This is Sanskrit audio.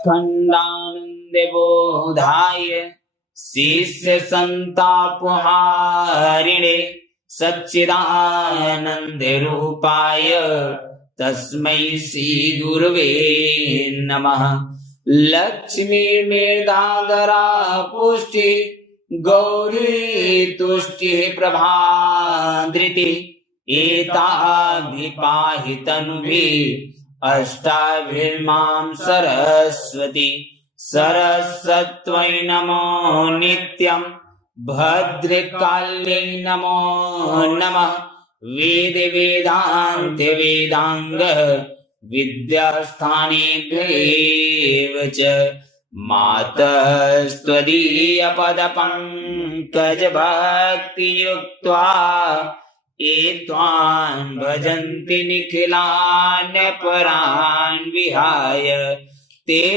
खंडानंदे बोधाय शिष्य संतापहारिणे सच्चिदानंद रूपाय तस्मै श्री गुरवे नमः। लक्ष्मी मेधाधरा पुष्टि गौरी तुष्टि प्रभाधृति एताभिपाहि तनुभिः अष्टाभिर्मां सरस्वती। सरस्वत्यै नमो नित्यं भद्रकाल्यै नमो नमः। वेद वेदान्त वेदांग विद्यास्थानेभ्येव च मातस्त्वदीय पदपङ्कज भक्तियुक्त्वा एत्वान् भजन्ति निखिलान् परान् विहाय ते